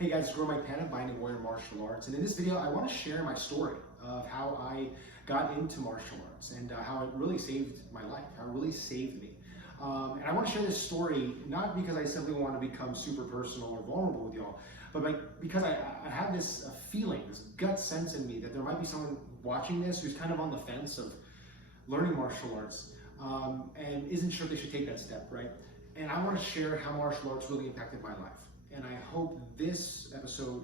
Hey guys, it's Mike Panna, Binding Warrior Martial Arts, and in this video I want to share my story of how I got into martial arts and how it really saved my life, how it really saved me. And I want to share this story not because I simply want to become super personal or vulnerable with y'all, but because I have this feeling, this gut sense in me that there might be someone watching this who's kind of on the fence of learning martial arts and isn't sure they should take that step, right? And I want to share how martial arts really impacted my life. And I hope this episode,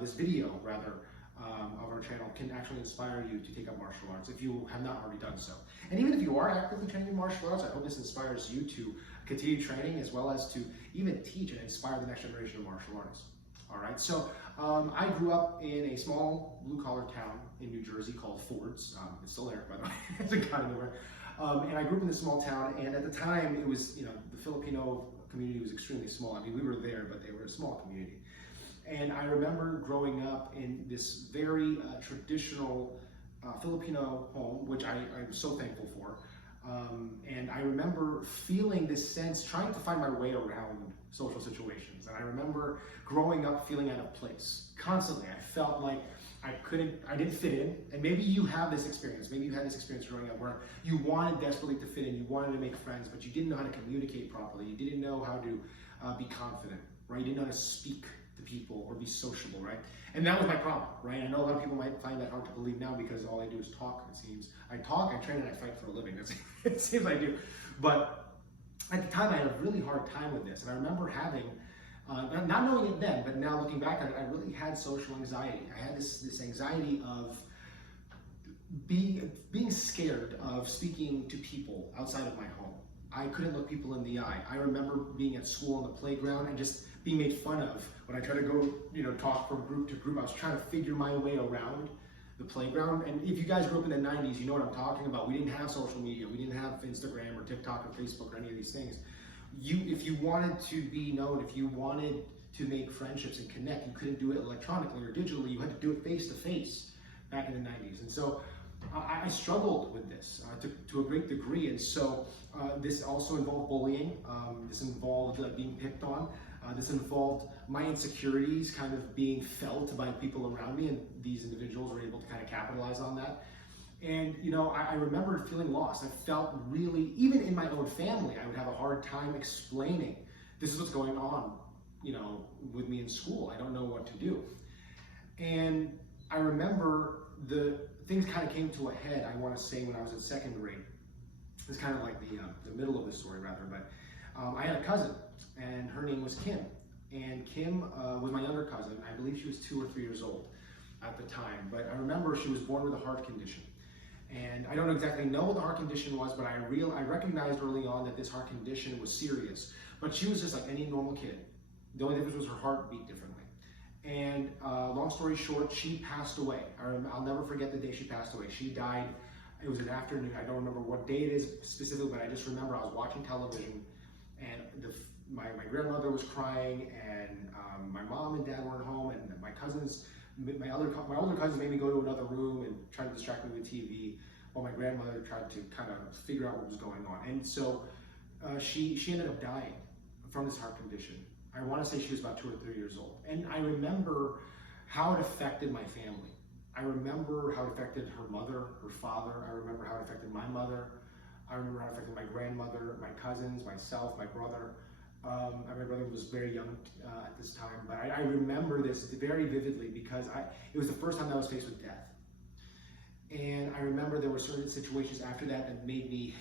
this video rather, of our channel can actually inspire you to take up martial arts if you have not already done so. And even if you are actively training in martial arts, I hope this inspires you to continue training as well as to even teach and inspire the next generation of martial artists. All right, so I grew up in a small blue-collar town in New Jersey called Fords. It's still there, by the way. It hasn't gone anywhere. And I grew up in this small town, and at the time, it was, the Filipino community was extremely small. I mean, we were there, but they were a small community. And I remember growing up in this very traditional Filipino home, which I'm so thankful for. And I remember feeling this sense, trying to find my way around social situations. And I remember growing up feeling out of place constantly. I felt like I didn't fit in. And maybe you have this experience. Maybe you had this experience growing up where you wanted desperately to fit in, you wanted to make friends, but you didn't know how to communicate properly. You didn't know how to be confident, right? You didn't know how to speak to people or be sociable, right? And that was my problem, right? I know a lot of people might find that hard to believe now because all I do is talk, it seems. I talk, I train, and I fight for a living. It seems I do. But at the time, I had a really hard time with this. And I remember having, not knowing it then, but now looking back at it, I really had social anxiety. I had this anxiety of being scared of speaking to people outside of my home. I couldn't look people in the eye. I remember being at school on the playground and just being made fun of when I tried to go, talk from group to group. I was trying to figure my way around the playground. And if you guys grew up in the 90s, you know what I'm talking about. We didn't have social media. We didn't have Instagram or TikTok or Facebook or any of these things. If you wanted to be known, if you wanted to make friendships and connect, you couldn't do it electronically or digitally. You had to do it face to face back in the 90s. And so I struggled with this to a great degree. And so this also involved bullying. This involved being picked on. This involved my insecurities kind of being felt by people around me, and these individuals were able to kind of capitalize on that. And, I remember feeling lost. I felt really, even in my own family, I would have a hard time explaining, this is what's going on, with me in school. I don't know what to do. And I remember the things kind of came to a head, I want to say, when I was in second grade. It's kind of like the middle of the story, rather, but I had a cousin, and her name was Kim. And Kim was my younger cousin. I believe she was 2 or 3 years old at the time, but I remember she was born with a heart condition. And I don't exactly know what the heart condition was, but I recognized early on that this heart condition was serious. But she was just like any normal kid. The only difference was her heart beat differently. And long story short, she passed away. I'll never forget the day she passed away. She died, it was an afternoon. I don't remember what day it is specifically, but I just remember I was watching television, and my grandmother was crying, and my mom and dad weren't home, and my older cousins made me go to another room and try to distract me with TV, while my grandmother tried to kind of figure out what was going on. And so she ended up dying from this heart condition. I want to say she was about 2 or 3 years old. And I remember how it affected my family. I remember how it affected her mother, her father. I remember how it affected my mother. I remember how it affected my grandmother, my cousins, myself, my brother. My brother was very young at this time, but I remember this very vividly because it was the first time I was faced with death. And I remember there were certain situations after that made me,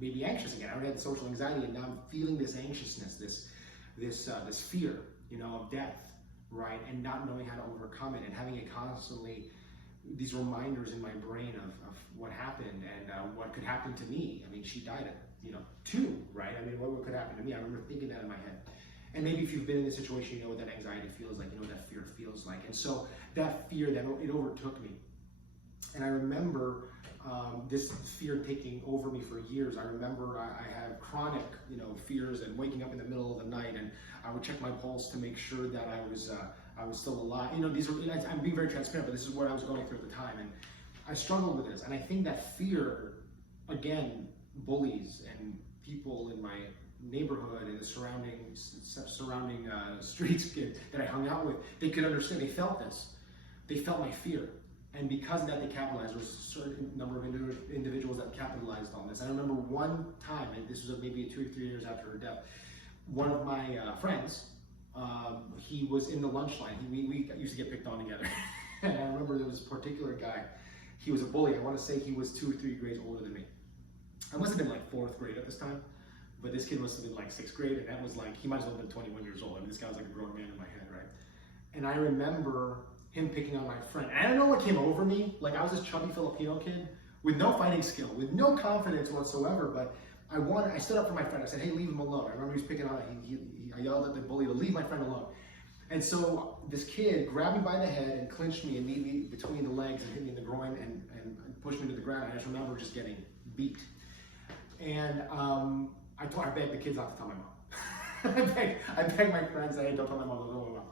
made me anxious again. I already had social anxiety, and now I'm feeling this anxiousness, this fear, of death, right? And not knowing how to overcome it, and having it constantly, these reminders in my brain of what happened and what could happen to me. I mean, she died at 2, right? I mean, what could happen to me? I remember thinking that in my head. And maybe if you've been in this situation, you know what that anxiety feels like, you know what that fear feels like. And so that fear, it overtook me. And I remember this fear taking over me for years. I remember I had chronic, fears, and waking up in the middle of the night, and I would check my pulse to make sure that I was still alive. These are, I'm being very transparent, but this is what I was going through at the time. And I struggled with this. And I think that fear, again, bullies and people in neighborhood and the surrounding streets that I hung out with, they could understand. They felt this. They felt my fear. And because of that, they capitalized. There was a certain number of individuals that capitalized on this. I remember one time, and this was maybe 2 or 3 years after her death, one of my friends, he was in the lunch line. We used to get picked on together. And I remember there was a particular guy. He was a bully. I want to say he was 2 or 3 grades older than me. I must have been like 4th grade at this time, but this kid must have been like 6th grade, and that was like, he might as well have been 21 years old. I mean, this guy was like a grown man in my head, right? And I remember him picking on my friend. And I don't know what came over me. Like, I was this chubby Filipino kid with no fighting skill, with no confidence whatsoever, but I stood up for my friend. I said, hey, leave him alone. I remember he was picking on, I yelled at the bully to leave my friend alone. And so this kid grabbed me by the head and clinched me and kneed me between the legs and hit me in the groin and pushed me to the ground. I just remember just getting beat. And I begged the kids not to tell my mom. I begged my friends, hey, don't tell my mom, don't tell my mom.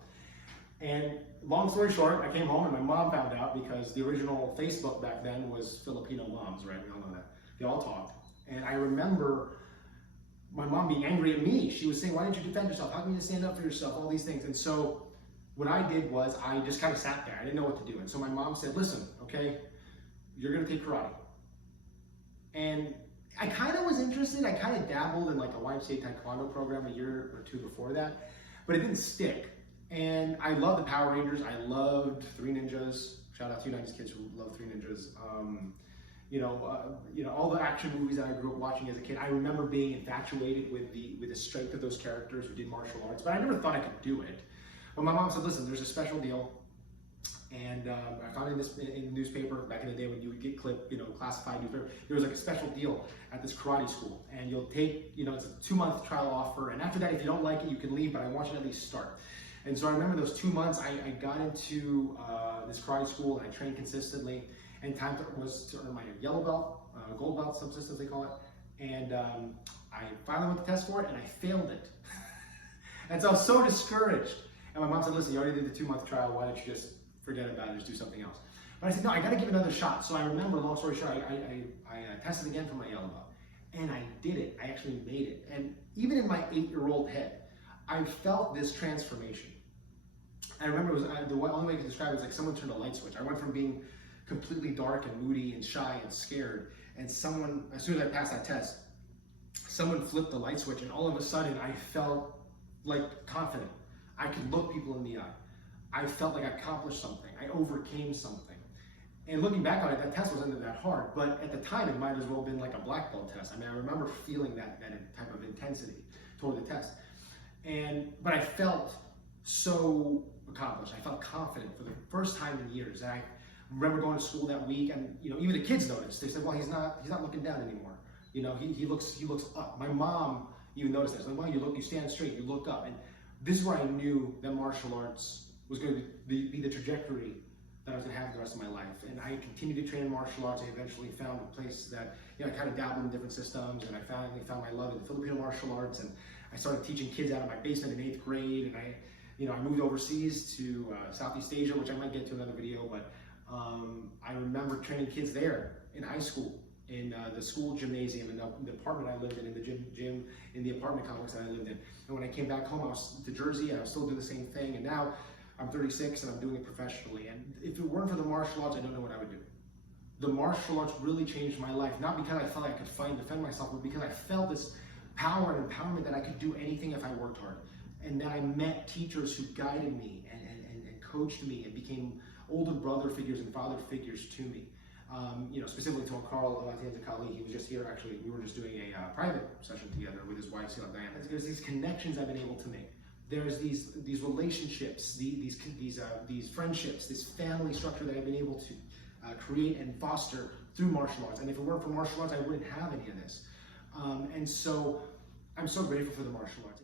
And long story short, I came home and my mom found out, because the original Facebook back then was Filipino moms, right? We all know that. They all talked. And I remember my mom being angry at me. She was saying, why didn't you defend yourself? How can you stand up for yourself? All these things. And so what I did was I just kind of sat there. I didn't know what to do. And so my mom said, listen, okay, you're going to take karate. And I kind of was interested. I kind of dabbled in like a YMCA Taekwondo program a year or 2 before that, but it didn't stick. And I loved the Power Rangers. I loved Three Ninjas. Shout out to you 90s kids who love Three Ninjas. All the action movies that I grew up watching as a kid. I remember being infatuated with the strength of those characters who did martial arts, but I never thought I could do it. But my mom said, listen, there's a special deal. And I found in the newspaper back in the day when you would get clipped, classified newspaper, there was like a special deal at this karate school. And you'll take, it's a 2-month trial offer. And after that, if you don't like it, you can leave, but I want you to at least start. And so I remember those 2 months, I got into this karate school and I trained consistently. And time was to earn my yellow belt, gold belt, subsistence they call it. And I finally went to test for it and I failed it. And so I was so discouraged. And my mom said, listen, you already did the 2-month trial, why don't you just forget about it, just do something else. But I said, no, I gotta give it another shot. So I remember, long story short, I tested again for my yellow belt. And I did it, I actually made it. And even in my 8-year-old head, I felt this transformation. I remember it was, the only way I could describe it was like someone turned a light switch. I went from being completely dark and moody and shy and scared, and someone, as soon as I passed that test, someone flipped the light switch, and all of a sudden I felt like confident. I could look people in the eye. I felt like I accomplished something. I overcame something. And looking back on it, that test wasn't that hard, but at the time it might as well have been like a black belt test. I mean, I remember feeling that type of intensity toward the test. But I felt so accomplished. I felt confident for the first time in years. And I remember going to school that week, and even the kids noticed. They said, well, he's not looking down anymore. He looks up. My mom even noticed that. She's like, well, you stand straight, you look up. And this is where I knew that martial arts was going to be the trajectory that I was going to have the rest of my life. And I continued to train in martial arts. I eventually found a place that, I kind of dabbled in different systems, and I finally found my love in Filipino martial arts, and I started teaching kids out of my basement in 8th grade, and I moved overseas to Southeast Asia, which I might get to another video, but I remember training kids there in high school, in the school gymnasium, in the apartment I lived in the gym, in the apartment complex that I lived in. And when I came back home, I was to Jersey, and I was still doing the same thing, and now I'm 36 and I'm doing it professionally. And if it weren't for the martial arts, I don't know what I would do. The martial arts really changed my life, not because I felt like I could fight and defend myself, but because I felt this power and empowerment that I could do anything if I worked hard. And that I met teachers who guided me and coached me and became older brother figures and father figures to me. Specifically to Carl Atienza-Kali, he was just here actually. We were just doing a private session together with his wife, Sila Diana. There's these connections I've been able to make. There's these relationships, these friendships, this family structure that I've been able to create and foster through martial arts. And if it weren't for martial arts, I wouldn't have any of this. And so I'm so grateful for the martial arts.